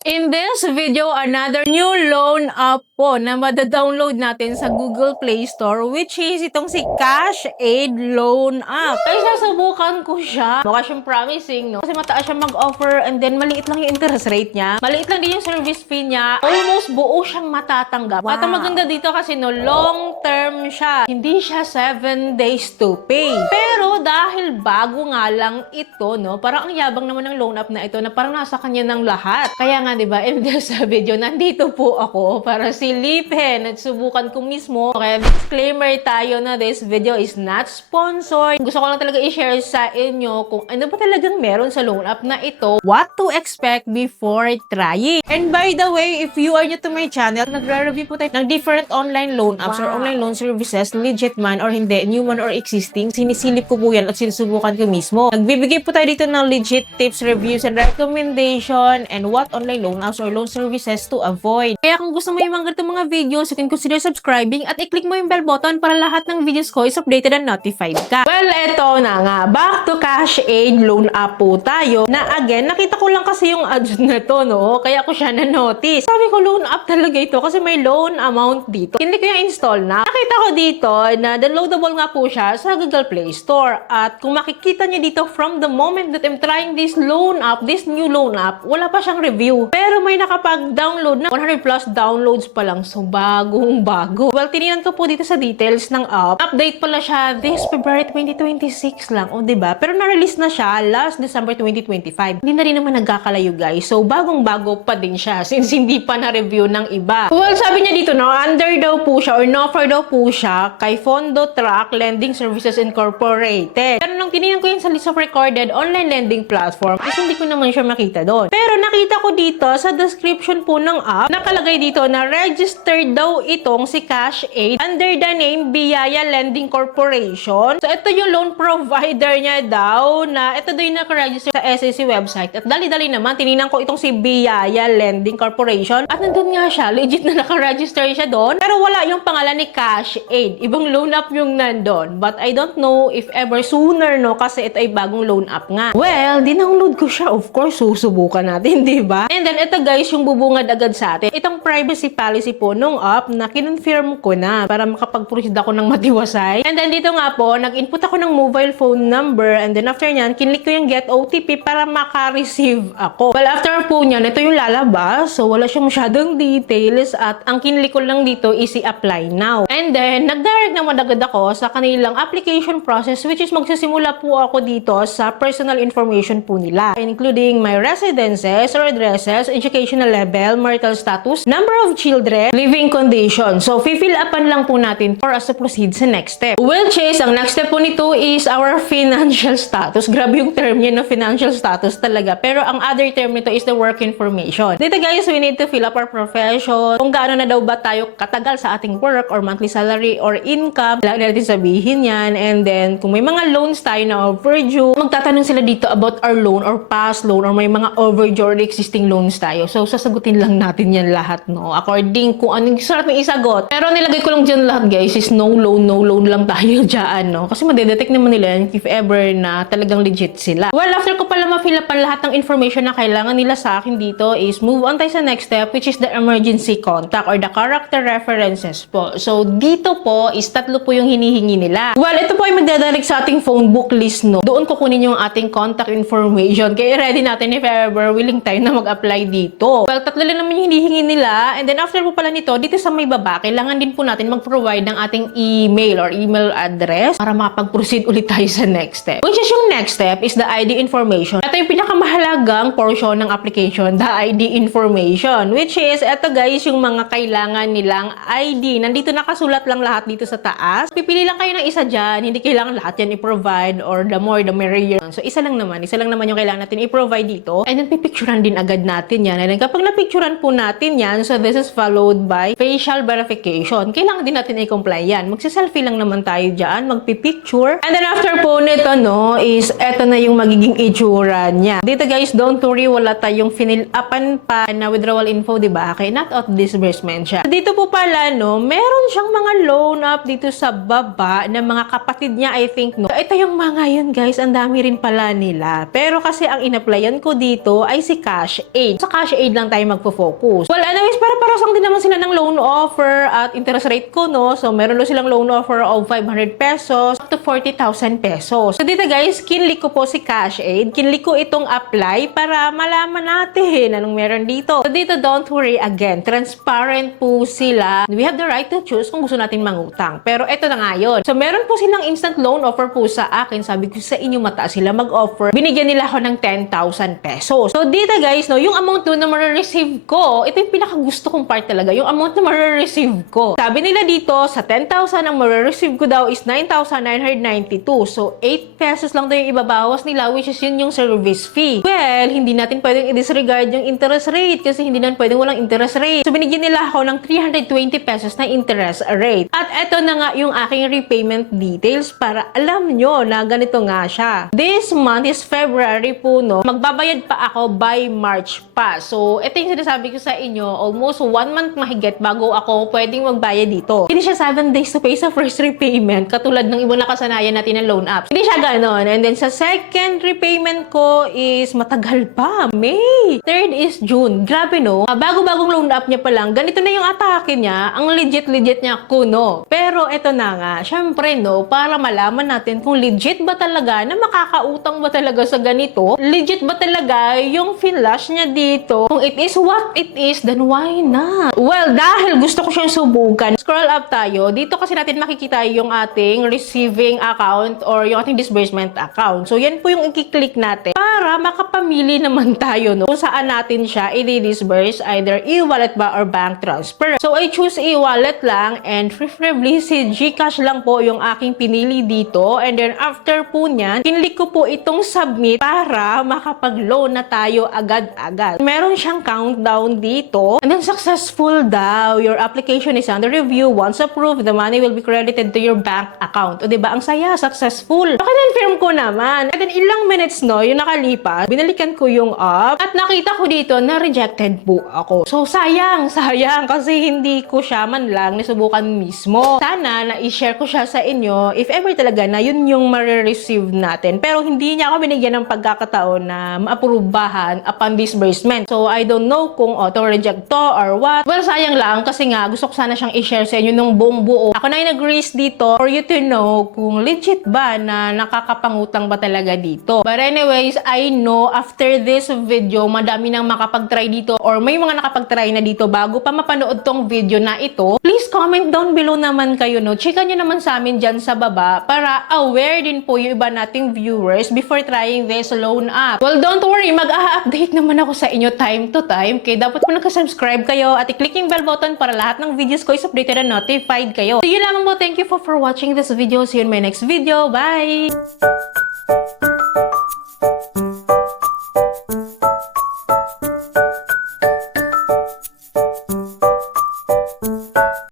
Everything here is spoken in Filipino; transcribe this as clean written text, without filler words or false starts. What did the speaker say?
In this video, another new loan app po na madadownload natin sa Google Play Store, which is itong si Cash Aid Loan App. Kaya sasubukan ko siya. Mukha siyang promising, no? Kasi mataas siya mag-offer and then maliit lang yung interest rate niya. Maliit lang din yung service fee niya. Almost buo siyang matatanggap. Wow. At ang maganda dito kasi no, long term siya. Hindi siya 7 days to pay. Pero dahil bago nga lang ito, no? Parang ang yabang naman ng loan app na ito na parang nasa kanya ng lahat. Kaya nga, di ba, in this video, nandito po ako para silipin at subukan ko mismo. Okay, disclaimer tayo na this video is not sponsored. Gusto ko lang talaga i-share sa inyo kung ano ba talagang meron sa loan app na ito, what to expect before trying. And by the way, if you are new to my channel, nagre-review po tayo ng different online loan apps or online loan services, legit man or hindi, new man or existing. Sinisilip ko po yan at sinusubukan ko mismo. Nagbibigay po tayo dito ng legit tips, reviews, and recommendation and what online loan apps or loan services to avoid. Kaya kung gusto mo yung mga ganitong mga videos, you can consider subscribing at i-click mo yung bell button para lahat ng videos ko is updated and notified ka. Well, eto na nga. Back to Cash Aid Loan App po tayo. Na again, nakita ko lang kasi yung ads na to, no? Kaya ko siya na-notice. Sabi ko, loan app talaga ito kasi may loan amount dito. Hindi ko yung install na. Nakita ko dito na downloadable nga po siya sa Google Play Store. At kung makikita niyo dito from the moment that I'm trying this loan app, this new loan app, wala pa siyang review. Pero may nakapag-download na 100 plus downloads pa lang. So, bagong-bago. Well, tinignan ko po dito sa details ng app. Update pala siya this February 2026 lang. O, diba? Pero na-release na siya last December 2025. Hindi na rin naman nagkakalayo, guys. So, bagong-bago pa din siya since hindi pa na-review ng iba. Well, sabi niya dito, no, under daw po siya or no-offer daw po siya kay Fondo Track Lending Services Incorporated. Pero nung tinignan ko yun sa list of recorded online lending platform, kasi hindi ko naman siya makita doon. Pero nakita ko dito sa description po ng app, nakalagay dito na registered daw itong si Cash Aid under the name Biyaya Lending Corporation. So, ito yung loan provider niya daw na ito daw yung nakaregister sa SEC website. At dali-dali naman, tinignan ko itong si Biyaya Lending Corporation. At nandun nga siya, legit na nakaregister siya doon. Pero wala yung pangalan ni Cash Aid. Ibang loan app yung nandun. But I don't know if ever sooner, no? Kasi ito ay bagong loan app nga. Well, dinownload ko siya. Of course, susubukan natin, di ba? And then, ito guys, yung bubungad agad sa atin. Itong privacy policy po nung app na kinonfirm ko na para makapag-proceed ako ng matiwasay. And then, dito nga po, nag-input ako ng mobile phone number. And then, after nyan, kinlik ko yung get OTP para maka-receive ako. Well, after po nyan, ito yung lalabas. So, wala siyang masyadong details. At ang kinlik ko lang dito is i-apply now. And then, nag-direct naman agad ako sa kanilang application process, which is magsisimula po ako dito sa personal information po nila. Including my residences or addresses, educational level, marital status, number of children, living condition. So, fill upan lang po natin for us to proceed sa next step. Which is, ang next step po nito is our financial status. Grabe yung term niya na financial status talaga. Pero ang other term nito is the work information. Dito guys, we need to fill up our profession. Kung gaano na daw ba tayo katagal sa ating work or monthly salary or income. Kailangan natin sabihin yan. And then, kung may mga loans tayo na overdue, magtatanong sila dito about our loan or past loan or may mga overdue or existing loans tayo. So, sasagutin lang natin yan lahat, no? According kung anong gusto natin isagot. Pero nilagay ko lang dyan lahat, guys, is no loan lang tayo dyan, no? Kasi madedetect naman nila yan if ever na talagang legit sila. Well, after ko pala ma-fill up lahat ng information na kailangan nila sa akin dito is move on tayo sa next step, which is the emergency contact or the character references po. So, dito po is tatlo po yung hinihingi nila. Well, ito po ay magdadirect sa ating phone book list, no? Doon kukunin yung ating contact information. Kaya ready natin if ever willing tayo na mag-apply dito. Well, tatlo lang naman yung hinihingi nila. And then after po pala nito, dito sa may baba, kailangan din po natin mag-provide ng ating email or email address para makapag-proceed ulit tayo sa next step. Which is yung next step is the ID information. Ito yung pinakamahalagang portion ng application, the ID information. Which is, ito guys, yung mga kailangan nilang ID. Nandito nakasulat lang lahat dito sa taas. Pipili lang kayo ng isa dyan. Hindi kailangan lahat yan i-provide or the more the merrier. So, isa lang naman yung kailangan natin i-provide dito. And then, pipicturean din agad natin yan. And then, kapag napicturean po natin yan, so this is followed by facial verification. Kailangan din natin i-comply yan. Magsiselfie lang naman tayo dyan, magpipicture. And then, after po nito, no, is eto na yung magiging itsura niya. Dito guys, don't worry, wala tayong finil-upan pa na withdrawal info, diba? Okay, not of disbursement siya. Dito po pala, no, meron siyang mga loan up dito sa baba na mga kapatid niya, I think, no. So, ito yung mga yun, guys. Ang dami rin pala nila. Pero kasi ang in-applyan ko dito ay si Cash Aid. Sa cash aid lang tayo magpo-focus. Well, anyways, para-paras lang din naman sila ng loan offer at interest rate ko, no? So, meron daw silang loan offer of 500 pesos up to 40,000 pesos. So, dito guys, kinlik ko po si cash aid. Kinlik ko itong apply para malaman natin anong meron dito. So, dito, don't worry again. Transparent po sila. We have the right to choose kung gusto natin mangutang. Pero ito na nga yun. So, meron po silang instant loan offer po sa akin. Sabi ko sa inyo, mataas sila mag-offer. Binigyan nila ako ng 10,000 pesos. So, dito guys, no, yung amount na ma-receive ko, ito yung pinakagusto kong part talaga. Yung amount na ma-receive ko. Sabi nila dito, sa 10,000, ang ma-receive ko daw is 9,992. So, 8 pesos lang daw yung ibabawas nila, which is yun yung service fee. Well, hindi natin pwedeng i-disregard yung interest rate kasi hindi natin pwedeng walang interest rate. So, binigyan nila ako ng 320 pesos na interest rate. At eto na nga yung aking repayment details para alam nyo na ganito nga siya. This month is February po, no? Magbabayad pa ako by March pa. So, ito yung sinasabi ko sa inyo, almost 1 month mahigit bago ako pwedeng magbayad dito. Hindi siya 7 days to pay sa first repayment, katulad ng ibang nakasanayan natin ng loan apps. Hindi siya ganon. And then, sa second repayment ko is matagal pa. May. Third is June. Grabe, no? Bago-bagong loan app niya pa lang, ganito na yung atake niya. Ang legit-legit niya kuno. Pero, ito na nga. Syempre, no? Para malaman natin kung legit ba talaga na makakautang ba talaga sa ganito? Legit ba talaga yung flash niya dito? Kung it is what it is, then why not? Well, dahil gusto ko siyang subukan, scroll up tayo. Dito kasi natin makikita yung ating receiving account or yung ating disbursement account. So, yan po yung i-click natin para makapamili naman tayo, no? Kung saan natin siya i-disburse, either e-wallet ba or bank transfer. So, I choose e-wallet lang and preferably si GCash lang po yung aking pinili dito. And then, after po niyan, kinlik ko po itong submit para makapag-loan na tayo agad-agad. Meron siyang countdown dito. And then, successful daw. Your application is under review. Once approved, the money will be credited to your bank account. O, diba? Ang saya, successful. Confirm ko naman. And then, ilang minutes, no, yung nakalipas, binalikan ko yung app at nakita ko dito na rejected po ako. So, sayang kasi hindi ko siya man lang nasubukan mismo. Sana na i-share ko siya sa inyo if ever talaga na yun yung ma-receive natin. Pero hindi niya ako binigyan ng pagkakataon na ma-approbahan upon disbursement. So, I don't know kung auto-reject to or what. Well, sayang lang kasi nga gusto ko sana siyang i-share sa inyo nung buong buo. Ako na yung nag-raise dito for you to know kung legit ba na nakakapangutang ba talaga dito. But anyways, I know after this video, madami nang makapag-try dito or may mga nakapag-try na dito bago pa mapanood tong video na ito. Please comment down below naman kayo, no? Chika nyo naman sa amin dyan sa baba para aware din po yung iba nating viewers before trying this loan app. Well, don't worry, mag-a-update naman ako sa inyo time to time. Kaya dapat po nagka-subscribe kayo at i-click yung bell button para lahat ng videos ko is updated and notified kayo. So yun lamang po. Thank you for watching this video. See you in my next video. Bye!